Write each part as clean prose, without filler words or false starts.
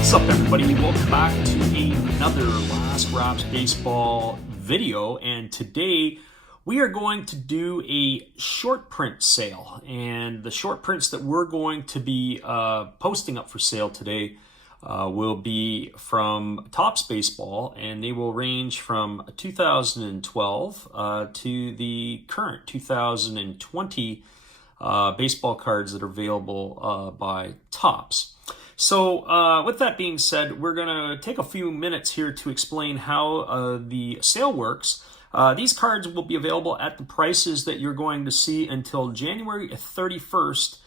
What's up, everybody? Welcome back to another Last Wraps Baseball video, and today we are going to do a short print sale. And the short prints that we're going to be posting up for sale today will be from Topps Baseball, and they will range from 2012 to the current 2020 baseball cards that are available by Topps. So with that being said, we're going to take a few minutes here to explain how the sale works. These cards will be available at the prices that you're going to see until January 31st,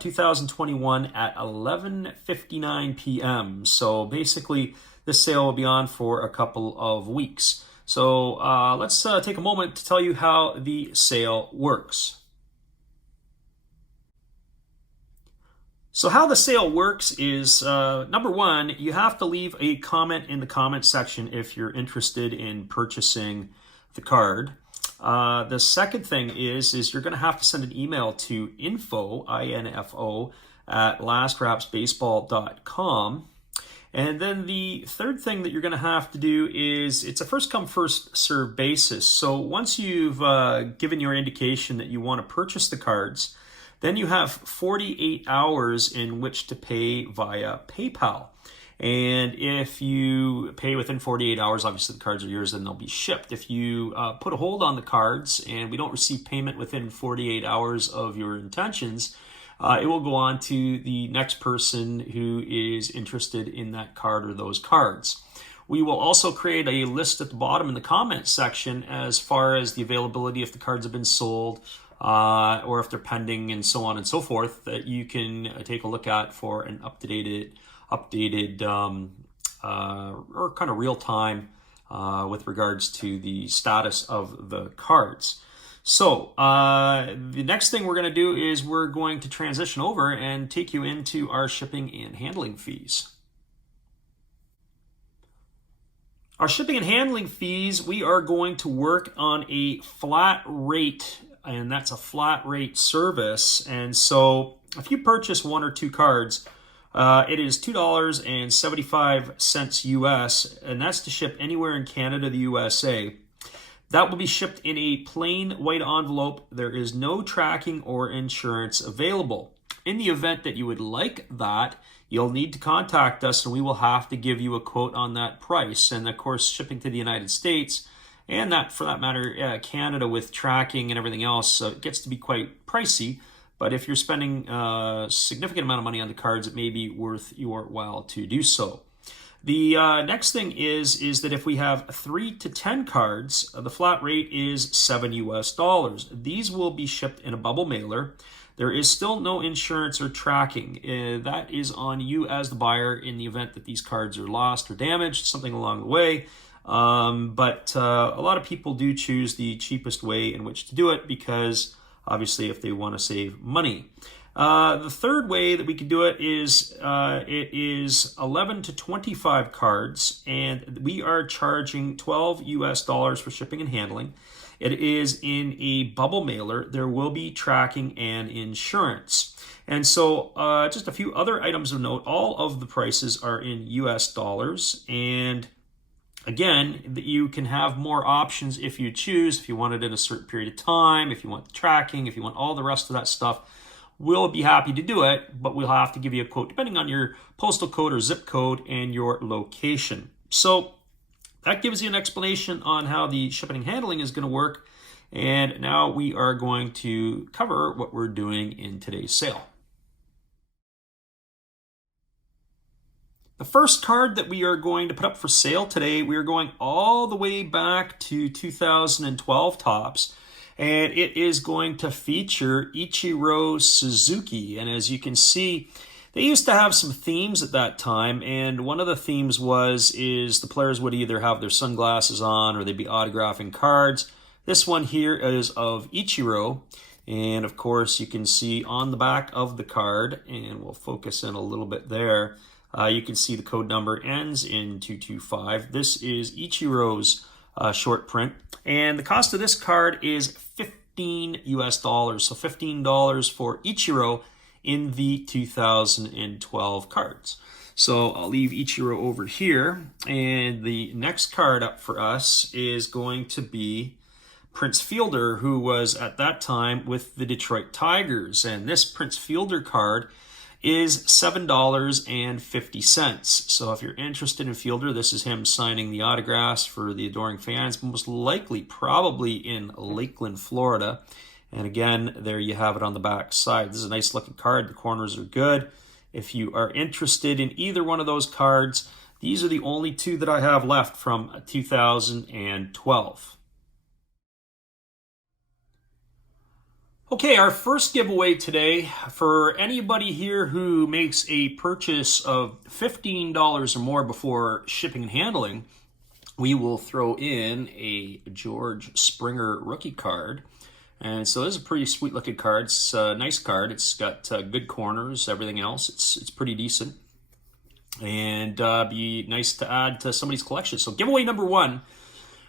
2021 at 11:59 p.m. So basically, this sale will be on for a couple of weeks. So let's take a moment to tell you how the sale works. So how the sale works is, number one, you have to leave a comment in the comment section if you're interested in purchasing the card. The second thing is you're going to have to send an email to info, I-N-F-O, at lastwrapsbaseball.com. And then the third thing that you're going to have to do is, it's a first come, first serve basis. So once you've given your indication that you want to purchase the cards, then you have 48 hours in which to pay via PayPal. And if you pay within 48 hours, obviously the cards are yours and they'll be shipped. If you put a hold on the cards and we don't receive payment within 48 hours of your intentions, it will go on to the next person who is interested in that card or those cards. We will also create a list at the bottom in the comment section as far as the availability, if the cards have been sold, or if they're pending and so on and so forth, that you can take a look at for an updated or kind of real time with regards to the status of the cards. So the next thing we're going to do is we're going to transition over and take you into our shipping and handling fees. Our shipping and handling fees, we are going to work on a flat rate, and that's a flat rate service. And so if you purchase one or two cards, it is $2.75 US, and that's to ship anywhere in Canada, the USA. That will be shipped in a plain white envelope. There is no tracking or insurance available. In the event that you would like that, you'll need to contact us and we will have to give you a quote on that price. And of course, shipping to the United States, and that, for that matter, Canada with tracking and everything else, it gets to be quite pricey. But if you're spending a significant amount of money on the cards, it may be worth your while to do so. The next thing is that if we have 3 to 10 cards, the flat rate is $7 US. These will be shipped in a bubble mailer. There is still no insurance or tracking. That is on you as the buyer in the event that these cards are lost or damaged, something along the way. But a lot of people do choose the cheapest way in which to do it because obviously if they want to save money. The third way that we can do it is 11 to 25 cards, and we are charging $12 US for shipping and handling. It is in a bubble mailer. There will be tracking and insurance. And so just a few other items of note, all of the prices are in US dollars, and again, you can have more options if you choose, if you want it in a certain period of time, if you want tracking, if you want all the rest of that stuff. We'll be happy to do it, but we'll have to give you a quote depending on your postal code or zip code and your location. So that gives you an explanation on how the shipping and handling is going to work. And now we are going to cover what we're doing in today's sale. The first card that we are going to put up for sale today, we are going all the way back to 2012 Topps, and it is going to feature Ichiro Suzuki. And as you can see, they used to have some themes at that time, and one of the themes is the players would either have their sunglasses on or they'd be autographing cards. This one here is of Ichiro, and of course you can see on the back of the card, and we'll focus in a little bit there, you can see the code number ends in 225. This is Ichiro's short print, and the cost of this card is $15 US. So $15 for Ichiro in the 2012 cards. So I'll leave Ichiro over here. And the next card up for us is going to be Prince Fielder, who was at that time with the Detroit Tigers. And this Prince Fielder card is $7.50. So if you're interested in Fielder, this is him signing the autographs for the adoring fans, most likely probably in Lakeland, Florida. And again, there you have it on the back side. This is a nice looking card. The corners are good. If you are interested in either one of those cards, these are the only two that I have left from 2012. Okay, our first giveaway today, for anybody here who makes a purchase of $15 or more before shipping and handling, we will throw in a George Springer rookie card. And so this is a pretty sweet looking card. It's a nice card. It's got good corners, everything else. It's pretty decent. And be nice to add to somebody's collection. So giveaway number one,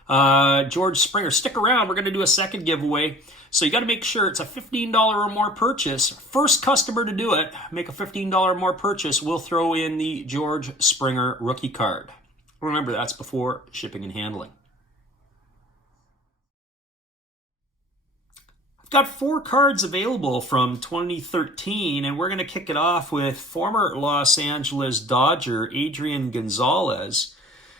George Springer. Stick around. We're going to do a second giveaway. So you got to make sure it's a $15 or more purchase. First customer to do it, make a $15 or more purchase, we'll throw in the George Springer rookie card. Remember, that's before shipping and handling. I've got 4 cards available from 2013, and we're going to kick it off with former Los Angeles Dodger Adrian Gonzalez.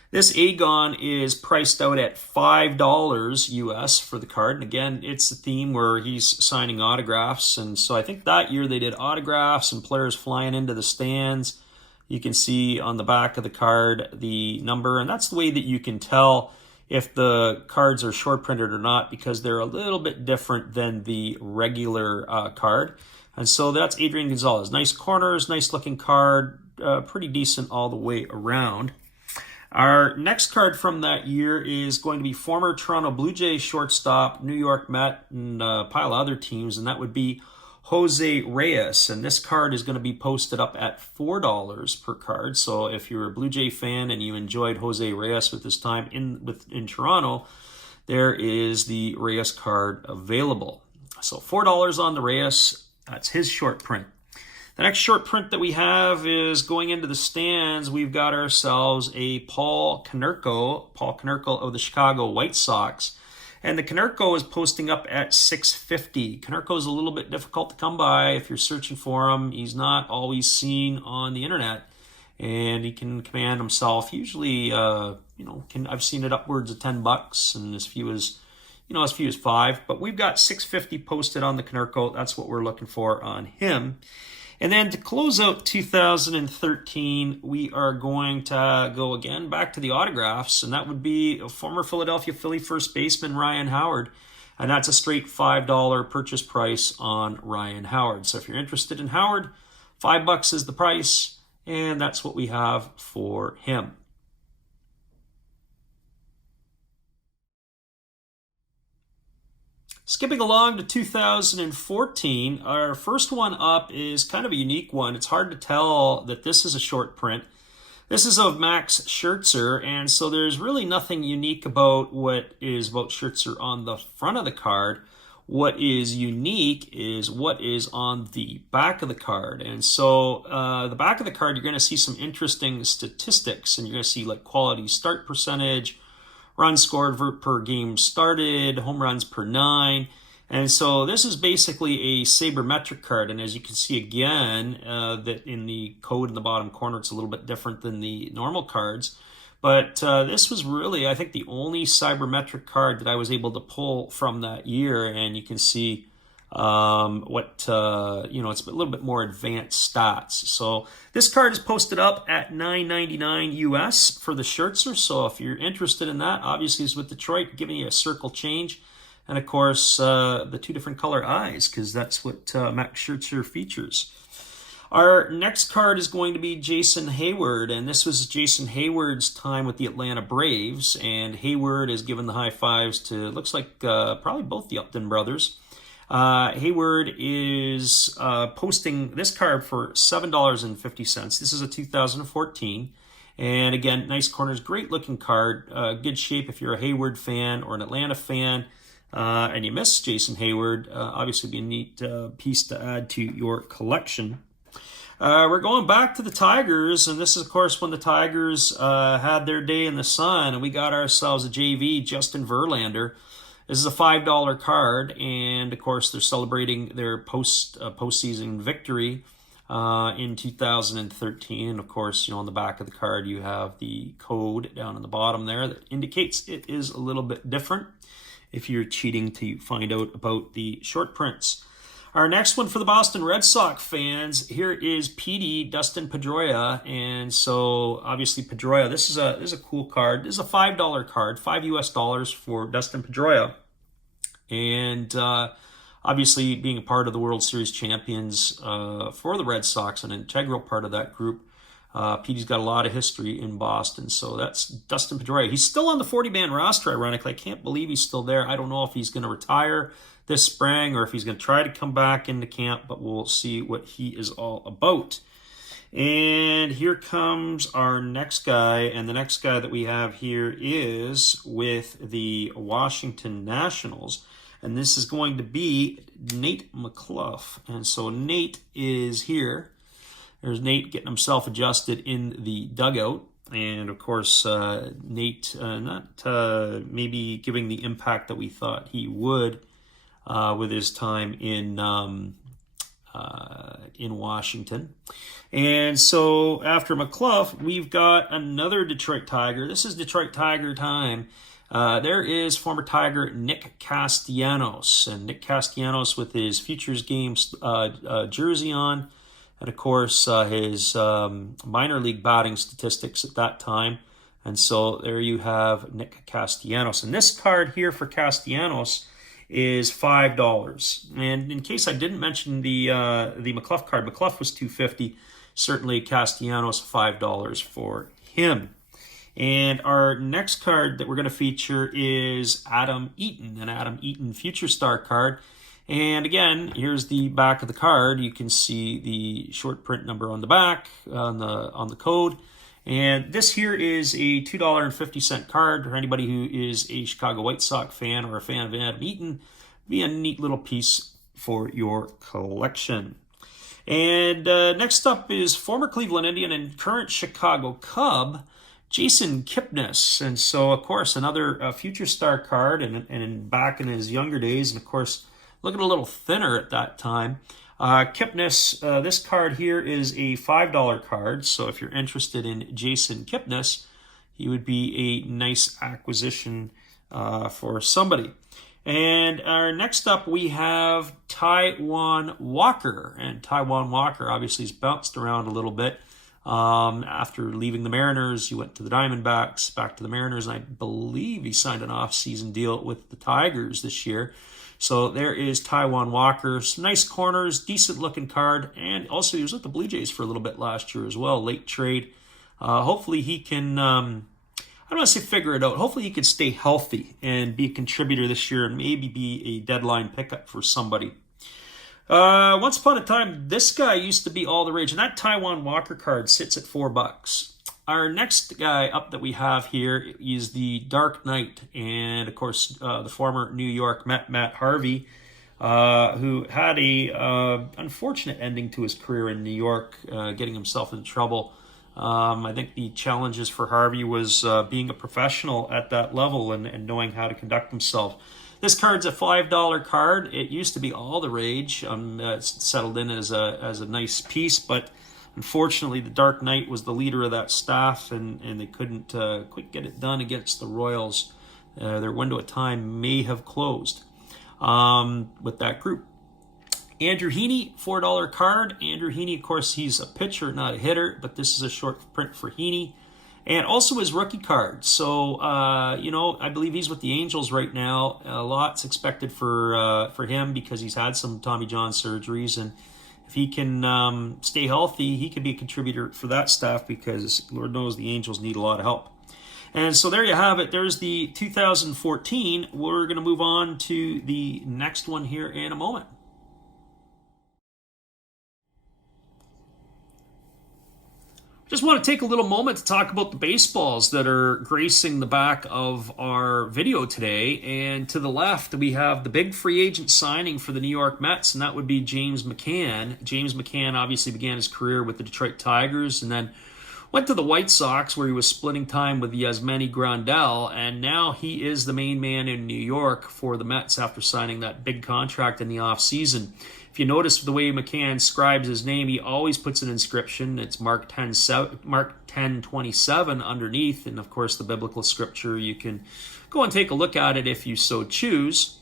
This Agon is priced out at $5 US for the card. And again, it's a theme where he's signing autographs. And so I think that year they did autographs and players flying into the stands. You can see on the back of the card the number. And that's the way that you can tell if the cards are short printed or not, because they're a little bit different than the regular card. And so that's Adrian Gonzalez. Nice corners, nice looking card, pretty decent all the way around. Our next card from that year is going to be former Toronto Blue Jays shortstop, New York Met, and a pile of other teams, and that would be Jose Reyes. And this card is going to be posted up at $4 per card. So if you're a Blue Jay fan and you enjoyed Jose Reyes with his time in Toronto, there is the Reyes card available. So $4 on the Reyes. That's his short print. The next short print that we have is going into the stands. We've got ourselves a Paul Konerko of the Chicago White Sox. And the Konerko is posting up at $6.50. Konerko is a little bit difficult to come by if you're searching for him. He's not always seen on the internet, and he can command himself. Usually, I've seen it upwards of $10 and as few as $5. But we've got $6.50 posted on the Konerko. That's what we're looking for on him. And then to close out 2013, we are going to go again back to the autographs, and that would be a former Philadelphia Philly first baseman Ryan Howard, and that's a straight $5 purchase price on Ryan Howard. So if you're interested in Howard, $5 is the price, and that's what we have for him. Skipping along to 2014, our first one up is kind of a unique one. It's hard to tell that this is a short print. This is of Max Scherzer, and so there's really nothing unique about what is about Scherzer on the front of the card. What is unique is what is on the back of the card. And so the back of the card, you're going to see some interesting statistics, and you're going to see like quality start percentage, runs scored per game started, home runs per 9. And so this is basically a sabermetric card. And as you can see again, that in the code in the bottom corner, it's a little bit different than the normal cards. But this was really, I think, the only sabermetric card that I was able to pull from that year. And you can see it's a little bit more advanced stats. So this card is posted up at $9.99 US for the Scherzer. So if you're interested in that, obviously it's with Detroit, giving you a circle change. And of course, the 2 different color eyes, because that's what Max Scherzer features. Our next card is going to be Jason Hayward, and this was Jason Hayward's time with the Atlanta Braves. And Hayward is given the high fives to, looks like probably both the Upton brothers. Hayward is posting this card for $7.50. This is a 2014. And again, nice corners, great looking card, good shape if you're a Hayward fan or an Atlanta fan. And you miss Jason Hayward, obviously be a neat piece to add to your collection. We're going back to the Tigers, and this is, of course, when the Tigers had their day in the sun, and we got ourselves a JV, Justin Verlander. This is a $5 card, and of course, they're celebrating their postseason victory in 2013. And of course, on the back of the card, you have the code down on the bottom there that indicates it is a little bit different if you're cheating to find out about the short prints. Our next one for the Boston Red Sox fans, here is PD Dustin Pedroia. And so obviously Pedroia, this is a cool card. This is a $5 card, $5 for Dustin Pedroia. And obviously being a part of the World Series champions for the Red Sox, an integral part of that group. PD's got a lot of history in Boston, so that's Dustin Pedroia. He's still on the 40-man roster, ironically. I can't believe he's still there. I don't know if he's going to retire this spring or if he's going to try to come back into camp, but we'll see what he is all about. And here comes our next guy, and the next guy that we have here is with the Washington Nationals, and this is going to be Nate McClough. And so Nate is here. There's Nate getting himself adjusted in the dugout. And of course, Nate not maybe giving the impact that we thought he would with his time in Washington. And so after McClough, we've got another Detroit Tiger. This is Detroit Tiger time. There is former Tiger Nick Castellanos. And Nick Castellanos with his Futures Games jersey on. And, of course, his minor league batting statistics at that time. And so there you have Nick Castellanos. And this card here for Castellanos is $5. And in case I didn't mention the McClough card, McClough was $2.50. Certainly Castellanos, $5 for him. And our next card that we're going to feature is Adam Eaton, an Adam Eaton Future Star card. And again, here's the back of the card. You can see the short print number on the back, on the code. And this here is a $2.50 card for anybody who is a Chicago White Sox fan or a fan of Adam Eaton. Be a neat little piece for your collection. And next up is former Cleveland Indian and current Chicago Cub, Jason Kipnis. And so, of course, another Future Star card and back in his younger days. And, of course, looking a little thinner at that time. Kipnis, this card here is a $5 card. So if you're interested in Jason Kipnis, he would be a nice acquisition for somebody. And our next up, we have Taijuan Walker. And Taijuan Walker obviously has bounced around a little bit. After leaving the Mariners, he went to the Diamondbacks, back to the Mariners, and I believe he signed an off-season deal with the Tigers this year. So there is Taijuan Walker. Some nice corners, decent-looking card, and also he was with the Blue Jays for a little bit last year as well, late trade. Hopefully he can, I don't want to say figure it out, hopefully he can stay healthy and be a contributor this year and maybe be a deadline pickup for somebody. Once upon a time, this guy used to be all the rage, and that Taijuan Walker card sits at $4. Our next guy up that we have here is the Dark Knight, and of course the former New York Met, Matt Harvey, who had a unfortunate ending to his career in New York, getting himself in trouble. I think the challenges for Harvey was being a professional at that level and knowing how to conduct himself. This card's a $5 card. It used to be all the rage. It's settled in as a nice piece, but unfortunately, the Dark Knight was the leader of that staff, and they couldn't quite get it done against the Royals. Their window of time may have closed with that group. Andrew Heaney, $4 card. Andrew Heaney, of course, he's a pitcher, not a hitter, but this is a short print for Heaney. And also his rookie card. So, I believe he's with the Angels right now. A lot's expected for him because he's had some Tommy John surgeries, and if he can stay healthy, he could be a contributor for that staff because Lord knows the Angels need a lot of help. And so there you have it. There's the 2014. We're going to move on to the next one here in a moment. Just want to take a little moment to talk about the baseballs that are gracing the back of our video today. And to the left, we have the big free agent signing for the New York Mets, and that would be James McCann. James McCann obviously began his career with the Detroit Tigers and then went to the White Sox, where he was splitting time with Yasmani Grandal, and now he is the main man in New York for the Mets after signing that big contract in the offseason. If you notice the way McCann scribes his name, he always puts an inscription. It's Mark 10:27 underneath, and of course the biblical scripture. You can go and take a look at it if you so choose.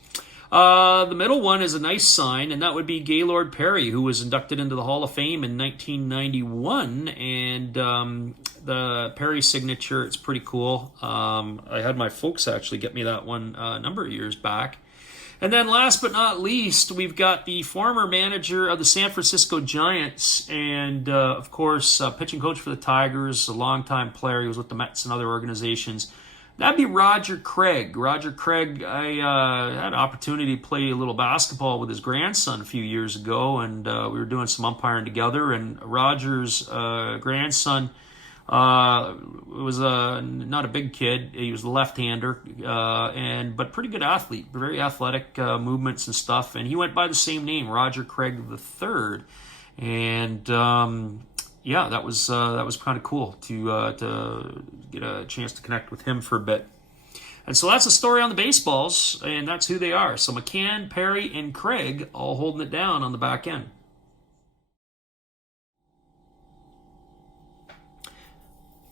The middle one is a nice sign, and that would be Gaylord Perry, who was inducted into the Hall of Fame in 1991, and the Perry signature, it's pretty cool. I had my folks actually get me that one a number of years back. And then last but not least, we've got the former manager of the San Francisco Giants and, of course, pitching coach for the Tigers, a longtime player. He was with the Mets and other organizations. That'd be Roger Craig. Roger Craig, I had an opportunity to play a little basketball with his grandson a few years ago, and we were doing some umpiring together, and Roger's grandson was not a big kid. He was a left-hander, but pretty good athlete, very athletic movements and stuff. And he went by the same name, Roger Craig III. And yeah, that was kind of cool to get a chance to connect with him for a bit. And so that's the story on the baseballs, and that's who they are. So McCann, Perry, and Craig all holding it down on the back end.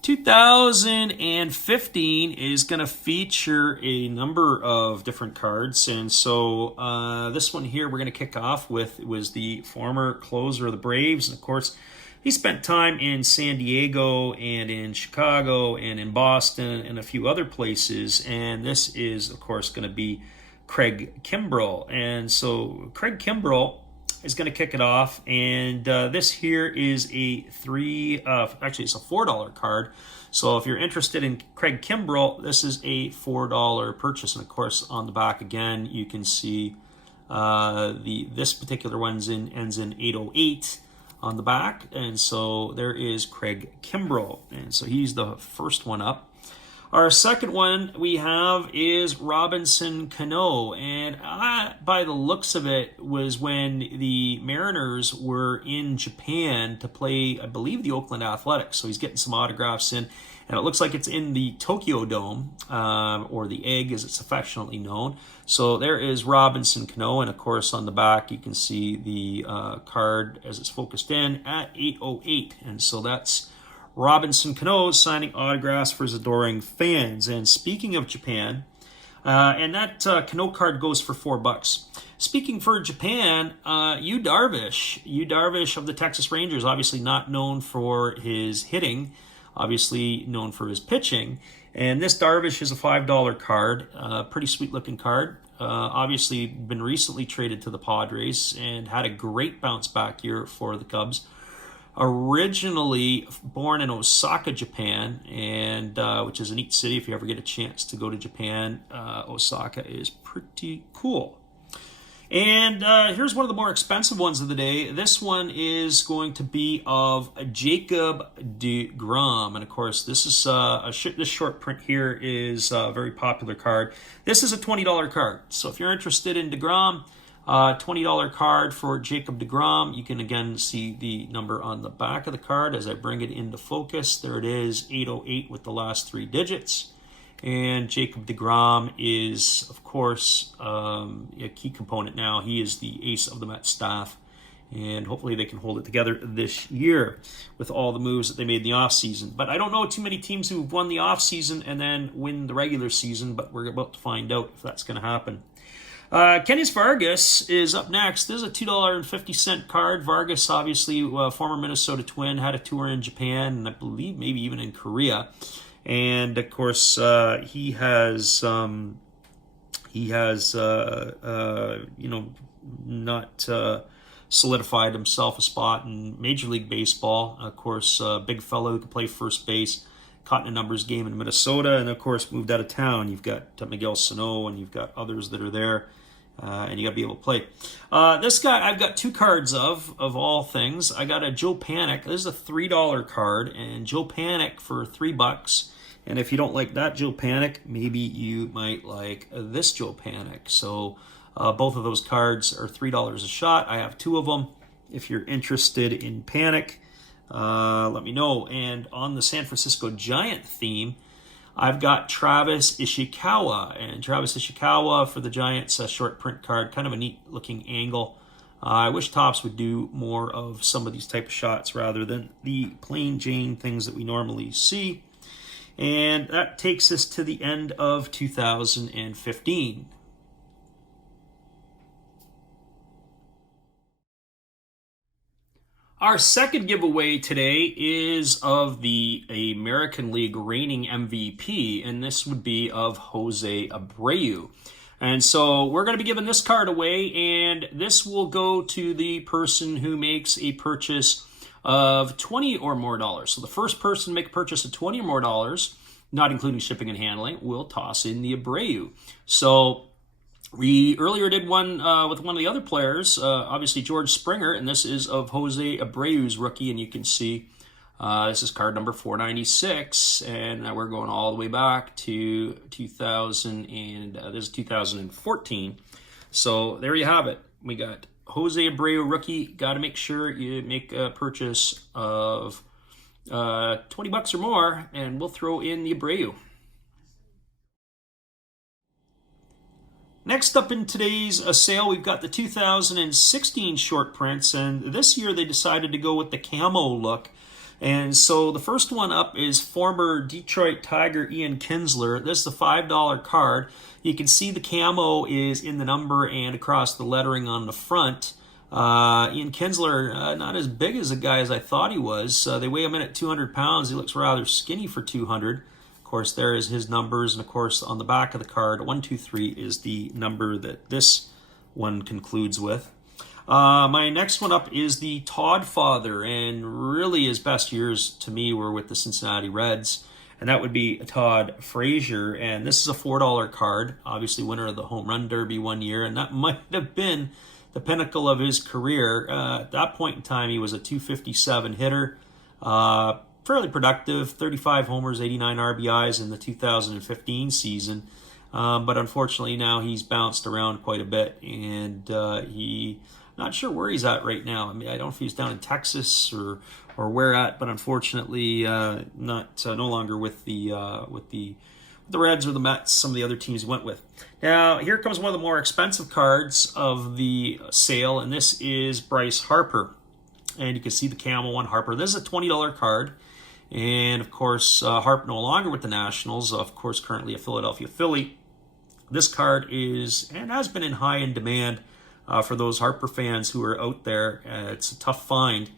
2015 is going to feature a number of different cards, and so this one here we're going to kick off with was the former closer of the Braves, and of course he spent time in San Diego and in Chicago and in Boston and a few other places, and this is of course going to be Craig Kimbrell. And so Craig Kimbrell is going to kick it off, and this here is actually it's a $4 card. So if you're interested in Craig Kimbrell, this is a $4 purchase, and of course on the back again you can see this particular one ends in 808 on the back, and so there is Craig Kimbrell, and so he's the first one up. Our second one we have is Robinson Cano, and by the looks of it was when the Mariners were in Japan to play, I believe, the Oakland Athletics. So he's getting some autographs in, and it looks like it's in the Tokyo Dome, or the Egg as it's affectionately known. So there is Robinson Cano, and of course on the back you can see the card as it's focused in at 808, and so that's Robinson Cano signing autographs for his adoring fans. And speaking of Japan, and that Cano card goes for $4. Speaking for Japan, Yu Darvish of the Texas Rangers, obviously not known for his hitting, obviously known for his pitching. And this Darvish is a $5 card, pretty sweet looking card. Obviously been recently traded to the Padres and had a great bounce back year for the Cubs. Originally born in Osaka, Japan, and which is a neat city if you ever get a chance to go to Japan. Osaka is pretty cool. And here's one of the more expensive ones of the day. This one is going to be of Jacob deGrom, and of course this is this short print here is a very popular card. This is a $20 card, so if you're interested in deGrom, $20 card for Jacob deGrom. You can again see the number on the back of the card as I bring it into focus. There it is, 808 with the last three digits. And Jacob deGrom is, of course, a key component now. He is the ace of the Mets staff, and hopefully they can hold it together this year with all the moves that they made in the offseason. But I don't know too many teams who've won the offseason and then win the regular season, but we're about to find out if that's going to happen. Kennys Vargas is up next. This is a $2.50 card. Vargas, obviously, former Minnesota Twin, had a tour in Japan, and I believe maybe even in Korea. And of course, he has not solidified himself a spot in Major League Baseball. Of course, big fellow who can play first base. Caught in a numbers game in Minnesota, and of course moved out of town. You've got Miguel Sano, and you've got others that are there. and you got to be able to play. This guy I've got 2 cards of all things. I got a Joe Panic. This is a $3 card, and Joe Panic for $3. And if you don't like that Joe Panic, maybe you might like this Joe Panic. So both of those cards are $3 a shot. I have 2 of them. If you're interested in Panic, let me know. And on the San Francisco Giant theme, I've got Travis Ishikawa. And Travis Ishikawa for the Giants, a short print card, kind of a neat looking angle. I wish Topps would do more of some of these type of shots rather than the plain Jane things that we normally see. And that takes us to the end of 2015. Our second giveaway today is of the American League reigning MVP, and this would be of Jose Abreu. And so we're going to be giving this card away, and this will go to the person who makes a purchase of $20 or more. So the first person to make a purchase of $20 or more, not including shipping and handling, will toss in the Abreu. So we earlier did one with one of the other players, obviously George Springer, and this is of Jose Abreu's rookie, and you can see this is card number 496, and we're going all the way back to 2000, and this is 2014. So there you have it. We got Jose Abreu rookie. Got to make sure you make a purchase of $20 or more, and we'll throw in the Abreu. Next up in today's sale, we've got the 2016 short prints, and this year they decided to go with the camo look. And so the first one up is former Detroit Tiger Ian Kinsler. This is the $5 card. You can see the camo is in the number and across the lettering on the front. Ian Kinsler, not as big as a guy as I thought he was. They weigh him in at 200 pounds. He looks rather skinny for 200. Of course, there is his numbers. And of course, on the back of the card, 123 is the number that this one concludes with. My next one up is the Todd father, and really his best years to me were with the Cincinnati Reds, and that would be Todd Frazier. And this is a $4 card, obviously winner of the Home Run Derby one year, and that might have been the pinnacle of his career. At that point in time, he was a .257 hitter, fairly productive, 35 homers, 89 RBIs in the 2015 season. But unfortunately now he's bounced around quite a bit, and not sure where he's at right now. I mean, I don't know if he's down in Texas or where at, but unfortunately not no longer with the Reds or the Mets, some of the other teams he went with. Now, here comes one of the more expensive cards of the sale, and this is Bryce Harper. And you can see the camo on Harper. This is a $20 card. And, of course, Harp no longer with the Nationals, of course, currently a Philadelphia Philly. This card is, and has been in high in demand for those Harper fans who are out there. It's a tough find,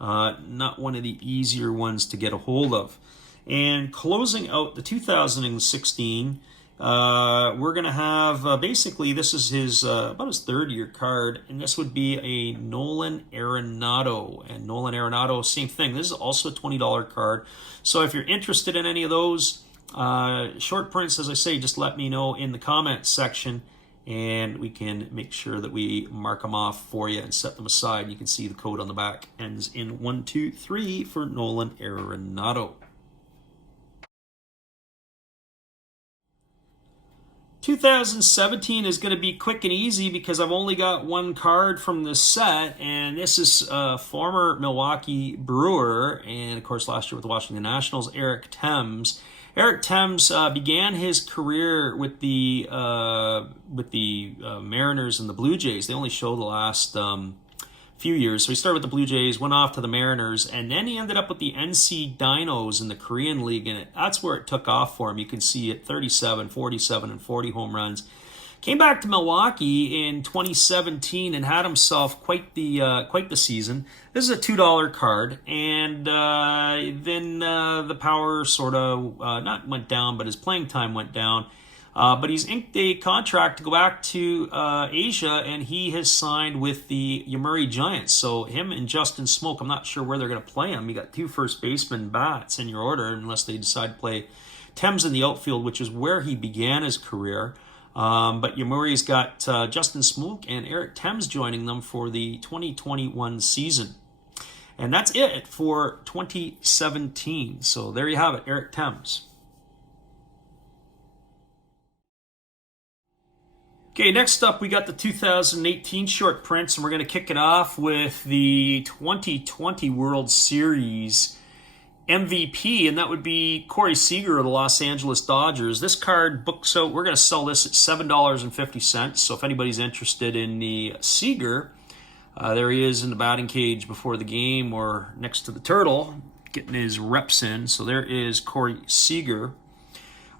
not one of the easier ones to get a hold of. And closing out the 2016, we're going to have, basically, this is his about his third-year card, and this would be a Nolan Arenado. And Nolan Arenado, same thing. This is also a $20 card. So if you're interested in any of those short prints, as I say, just let me know in the comments section, and we can make sure that we mark them off for you and set them aside. You can see the code on the back ends in 123 for Nolan Arenado. 2017 is going to be quick and easy because I've only got one card from this set, and this is former Milwaukee Brewer, and of course last year with the Washington Nationals, Eric Thames. Eric Thames began his career with the Mariners and the Blue Jays. They only show the last few years. So he started with the Blue Jays, went off to the Mariners, and then he ended up with the NC Dinos in the Korean League, and that's where it took off for him. You can see it, 37, 47, and 40 home runs. Came back to Milwaukee in 2017 and had himself quite the season. This is a $2 card, and then the power sort of not went down, but his playing time went down. But he's inked a contract to go back to Asia, and he has signed with the Yomiuri Giants. So him and Justin Smoke, I'm not sure where they're going to play him. You got 2 first baseman bats in your order, unless they decide to play Thames in the outfield, which is where he began his career. But Yamuri's got Justin Smoke and Eric Thames joining them for the 2021 season. And that's it for 2017. So there you have it, Eric Thames. Okay, next up we got the 2018 short prints, and we're going to kick it off with the 2020 World Series MVP, and that would be Corey Seager of the Los Angeles Dodgers. This card books out, we're going to sell this at $7.50, so if anybody's interested in the Seager, there he is in the batting cage before the game or next to the turtle, getting his reps in. So there is Corey Seager.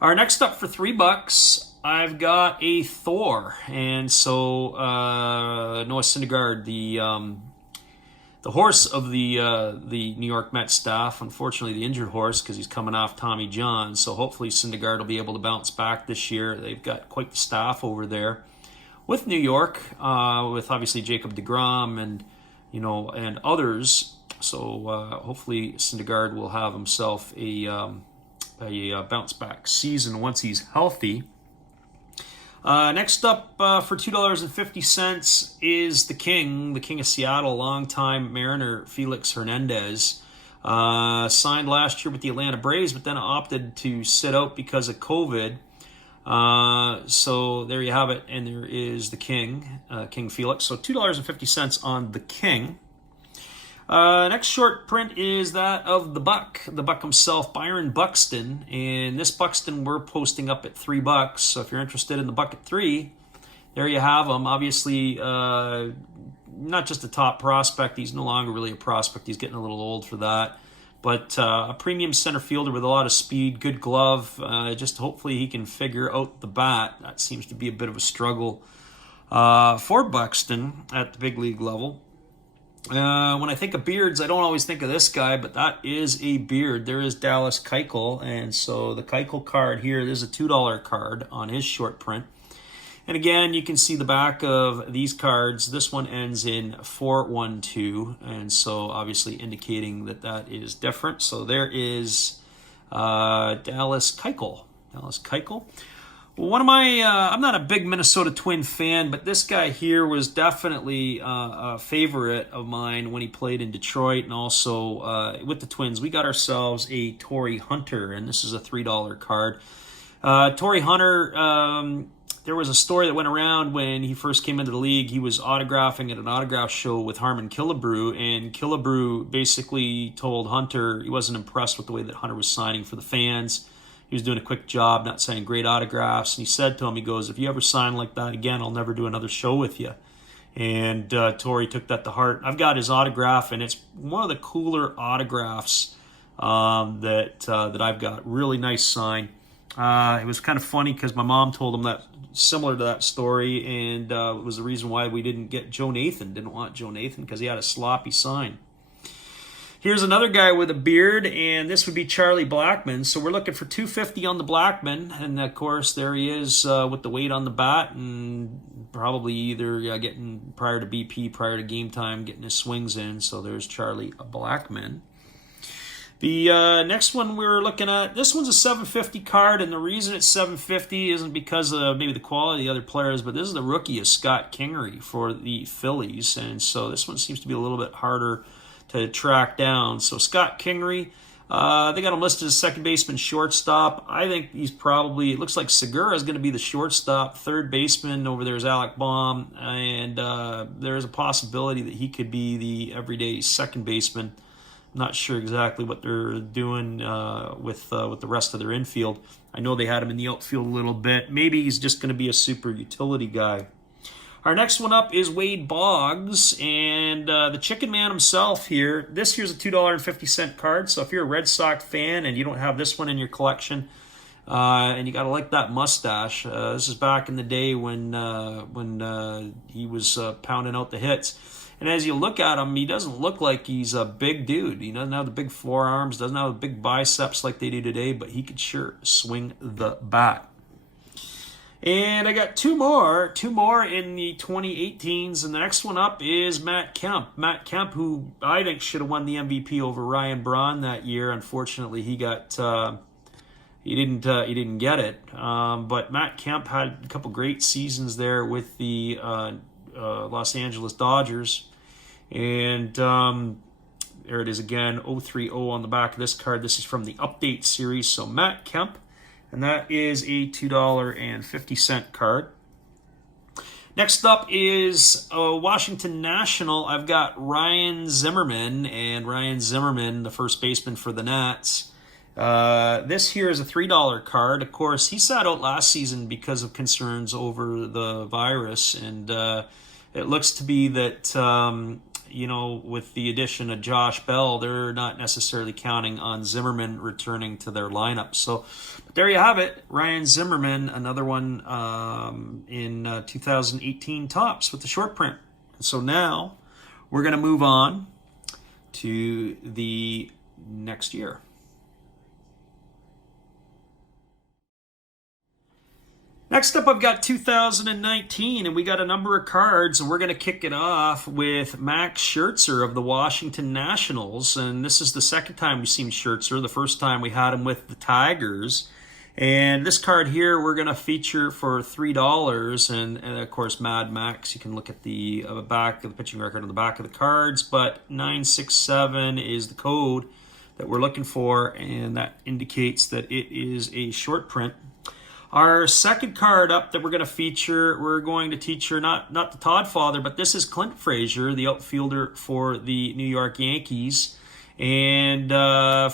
Our next up for $3, I've got a Thor, and so Noah Syndergaard, the horse of the New York Mets staff, unfortunately the injured horse because he's coming off Tommy John. So hopefully Syndergaard will be able to bounce back this year. They've got quite the staff over there with New York, with obviously Jacob deGrom and others. So hopefully Syndergaard will have himself a bounce back season once he's healthy. Next up for $2.50 is the King of Seattle, longtime Mariner Felix Hernandez. Signed last year with the Atlanta Braves, but then opted to sit out because of COVID. So there you have it, and there is the King Felix. So $2.50 on the King. Next short print is that of the Buck himself, Byron Buxton, and this Buxton we're posting up at $3. So if you're interested in the Buck at $3, there you have him. Obviously, not just a top prospect. He's no longer really a prospect. He's getting a little old for that. But a premium center fielder with a lot of speed, good glove. Just hopefully he can figure out the bat. That seems to be a bit of a struggle for Buxton at the big league level. When I think of beards, I don't always think of this guy, but that is a beard. There is Dallas Keuchel, and so the Keuchel card here, there's a $2 card on his short print. And again, you can see the back of these cards. This one ends in 412, and so obviously indicating that that is different. So there is Dallas Keuchel. Well, one of my, I'm not a big Minnesota Twin fan, but this guy here was definitely a favorite of mine when he played in Detroit and also with the Twins. We got ourselves a Torrey Hunter, and this is a $3 card. Torrey Hunter, there was a story that went around when he first came into the league. He was autographing at an autograph show with Harmon Killebrew, and Killebrew basically told Hunter he wasn't impressed with the way that Hunter was signing for the fans. He was doing a quick job, not signing great autographs. And he said to him, he goes, if you ever sign like that again, I'll never do another show with you. And Torrey took that to heart. I've got his autograph, and it's one of the cooler autographs that I've got. Really nice sign. It was kind of funny because my mom told him that, similar to that story, and it was the reason why we didn't get Joe Nathan. Didn't want Joe Nathan because he had a sloppy sign. Here's another guy with a beard, and this would be Charlie Blackmon. So we're looking for $2.50 on the Blackmon, and of course there he is with the weight on the bat, and probably either getting prior to BP, prior to game time, getting his swings in. So there's Charlie Blackmon. The next one we're looking at, this one's a $7.50 card, and the reason it's $7.50 isn't because of maybe the quality of the other players, but this is the rookie of Scott Kingery for the Phillies, and so this one seems to be a little bit harder to track down. So Scott Kingery, they got him listed as second baseman, shortstop. I think he's probably, it looks like Segura is going to be the shortstop. Third baseman over there is Alec Baum, and there is a possibility that he could be the everyday second baseman. Not sure exactly what they're doing with the rest of their infield. I know they had him in the outfield a little bit. Maybe he's just going to be a super utility guy. Our next one up is Wade Boggs, and the Chicken Man himself here. This here's a $2.50 card, so if you're a Red Sox fan and you don't have this one in your collection, and you got to like that mustache, this is back in the day when he was pounding out the hits. And as you look at him, he doesn't look like he's a big dude. He doesn't have the big forearms, doesn't have the big biceps like they do today, but he could sure swing the bat. And I got two more in the 2018s, and the next one up is Matt Kemp. Matt Kemp, who I think should have won the MVP over Ryan Braun that year. Unfortunately, he got he didn't get it. But Matt Kemp had a couple great seasons there with the Los Angeles Dodgers. And there it is again, 030 on the back of this card. This is from the Update series. So Matt Kemp, and that is a $2.50 card. Next up is Washington National. I've got Ryan Zimmerman, and Ryan Zimmerman, the first baseman for the Nats. This here is a $3 card. Of course, he sat out last season because of concerns over the virus, and it looks to be that with the addition of Josh Bell, they're not necessarily counting on Zimmerman returning to their lineup. So there you have it. Ryan Zimmerman, another one in 2018 Topps with the short print. So now we're going to move on to the next year. Next up, I've got 2019, and we got a number of cards, and we're going to kick it off with Max Scherzer of the Washington Nationals, and this is the second time we've seen Scherzer. The first time we had him with the Tigers, and this card here we're going to feature for $3, and of course Mad Max. You can look at the back of the pitching record on the back of the cards, but 967 is the code that we're looking for, and that indicates that it is a short print. Our second card up that we're going to feature, we're going to feature not the Todd father, but this is Clint Frazier, the outfielder for the New York Yankees. And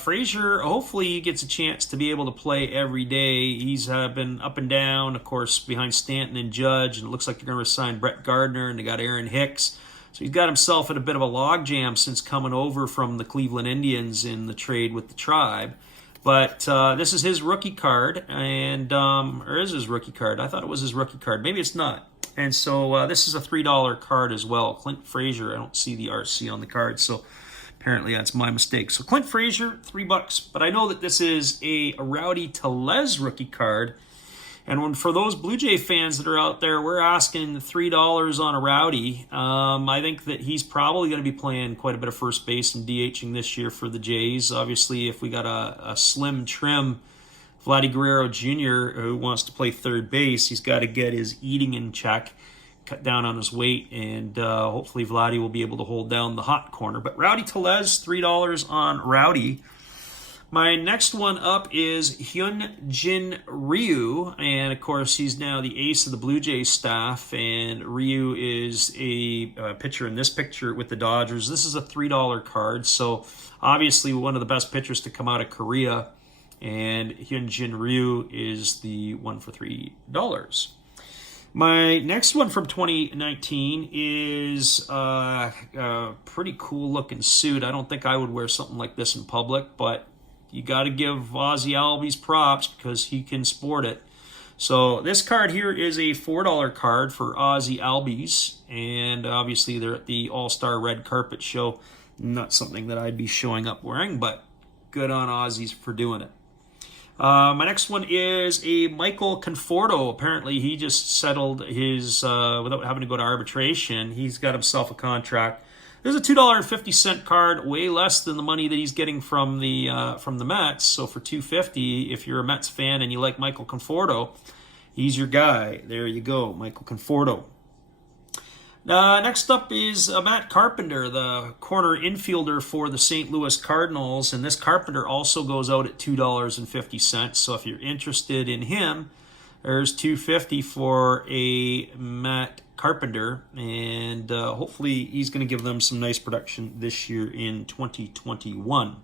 Frazier, hopefully he gets a chance to be able to play every day. He's been up and down, of course, behind Stanton and Judge, and it looks like they're going to sign Brett Gardner, and they got Aaron Hicks. So he's got himself in a bit of a logjam since coming over from the Cleveland Indians in the trade with the Tribe. But this is his rookie card, and or is his rookie card? I thought it was his rookie card. Maybe it's not. And so this is a $3 card as well. Clint Frazier. I don't see the RC on the card, so apparently that's my mistake. So Clint Frazier, $3. But I know that this is a Rowdy Tellez rookie card. And for those Blue Jay fans that are out there, we're asking $3 on a Rowdy. I think that he's probably going to be playing quite a bit of first base and DHing this year for the Jays. Obviously, if we got a slim trim Vladdy Guerrero Jr. who wants to play third base, he's got to get his eating in check, cut down on his weight, and hopefully Vladdy will be able to hold down the hot corner. But Rowdy Tellez, $3 on Rowdy. My next one up is Hyun-Jin Ryu, and of course he's now the ace of the Blue Jays staff, and Ryu is a pitcher in this picture with the Dodgers. This is a $3 card, so obviously one of the best pitchers to come out of Korea, and Hyun-Jin Ryu is the one for $3. My next one from 2019 is a pretty cool looking suit. I don't think I would wear something like this in public, but you got to give Ozzie Albies props because he can sport it. So this card here is a $4 card for Ozzie Albies, and obviously they're at the All-Star Red Carpet show. Not something that I'd be showing up wearing, but good on Aussies for doing it. My next one is a Michael Conforto. Apparently he just settled his, without having to go to arbitration, he's got himself a contract. There's a $2.50 card, way less than the money that he's getting from the Mets. So for $2.50, if you're a Mets fan and you like Michael Conforto, he's your guy. There you go, Michael Conforto. Next up is Matt Carpenter, the corner infielder for the St. Louis Cardinals. And this Carpenter also goes out at $2.50. So if you're interested in him, there's $2.50 for a Matt Carpenter, and hopefully he's going to give them some nice production this year in 2021.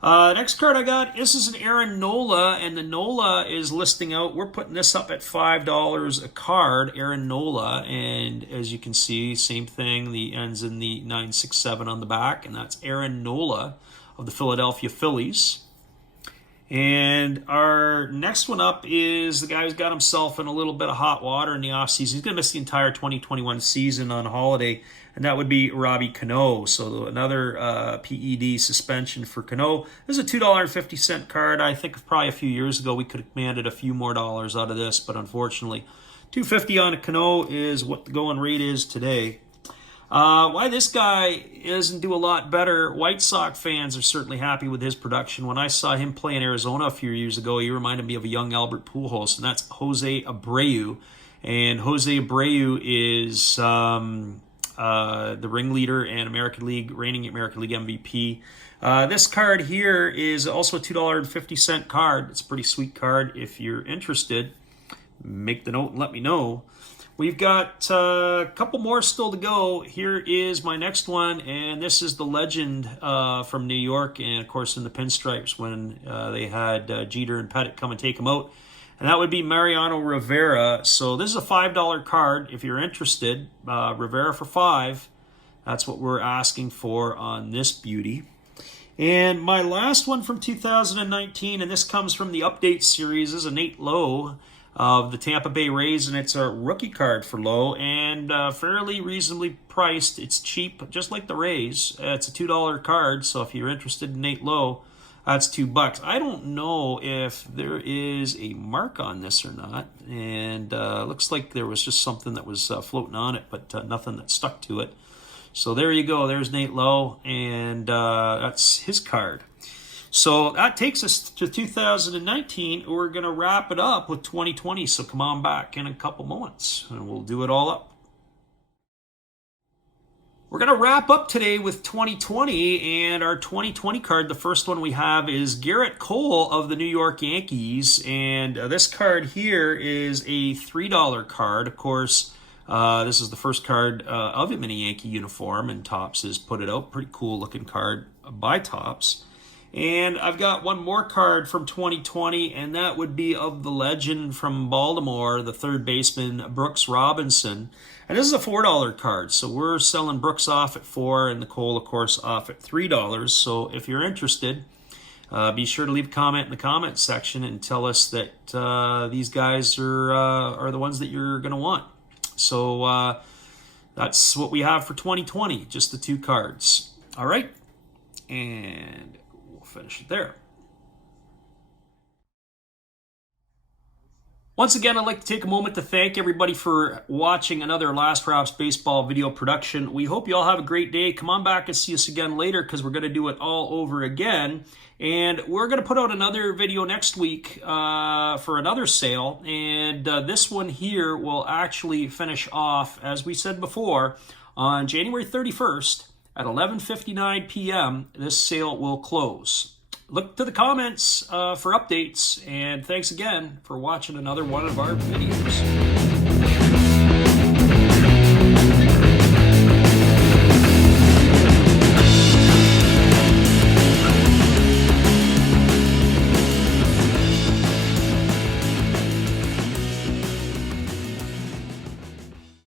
Next card I got, this is an Aaron Nola, and the Nola is listing out, we're putting this up at $5 a card, Aaron Nola, and as you can see, same thing, the ends in the 967 on the back, and that's Aaron Nola of the Philadelphia Phillies. And our next one up is the guy who's got himself in a little bit of hot water in the offseason. He's going to miss the entire 2021 season on holiday, and that would be Robbie Cano. So another PED suspension for Cano. This is a $2.50 card. I think probably a few years ago we could have commanded a few more dollars out of this, but unfortunately, $2.50 on a Cano is what the going rate is today. Why this guy doesn't do a lot better, White Sox fans are certainly happy with his production. When I saw him play in Arizona a few years ago, he reminded me of a young Albert Pujols, and that's Jose Abreu. And Jose Abreu is the ringleader and reigning American League MVP. This card here is also a $2.50 card. It's a pretty sweet card. If you're interested, make the note and let me know. We've got a couple more still to go. Here is my next one, and this is the legend from New York, and of course in the pinstripes when they had Jeter and Pettit come and take him out. And that would be Mariano Rivera. So this is a $5 card if you're interested. Rivera for $5. That's what we're asking for on this beauty. And my last one from 2019, and this comes from the update series, is a Nate Lowe of the Tampa Bay Rays, and it's a rookie card for Lowe, and fairly reasonably priced. It's cheap, just like the Rays. It's a $2 card, so if you're interested in Nate Lowe, that's $2. I don't know if there is a mark on this or not, and looks like there was just something that was floating on it, but nothing that stuck to it. So there you go. There's Nate Lowe, and that's his card. So that takes us to 2019. We're going to wrap it up with 2020. So come on back in a couple moments, and we'll do it all up. We're going to wrap up today with 2020, and our 2020 card, the first one we have is Garrett Cole of the New York Yankees, and this card here is a $3 card. Of course, this is the first card of him in a Yankee uniform, and Topps has put it out. Pretty cool looking card by Topps. And I've got one more card from 2020, and that would be of the legend from Baltimore, the third baseman, Brooks Robinson. And this is a $4 card, so we're selling Brooks off at $4 and the Cole, of course, off at $3. So if you're interested, be sure to leave a comment in the comments section and tell us that these guys are the ones that you're going to want. So that's what we have for 2020, just the 2 cards. All right, and we'll finish it there. Once again, I'd like to take a moment to thank everybody for watching another Last Wraps Baseball video production. We hope you all have a great day. Come on back and see us again later because we're going to do it all over again. And we're going to put out another video next week for another sale. And this one here will actually finish off, as we said before, on January 31st at 11:59 p.m. This sale will close. Look to the comments for updates, and thanks again for watching another one of our videos.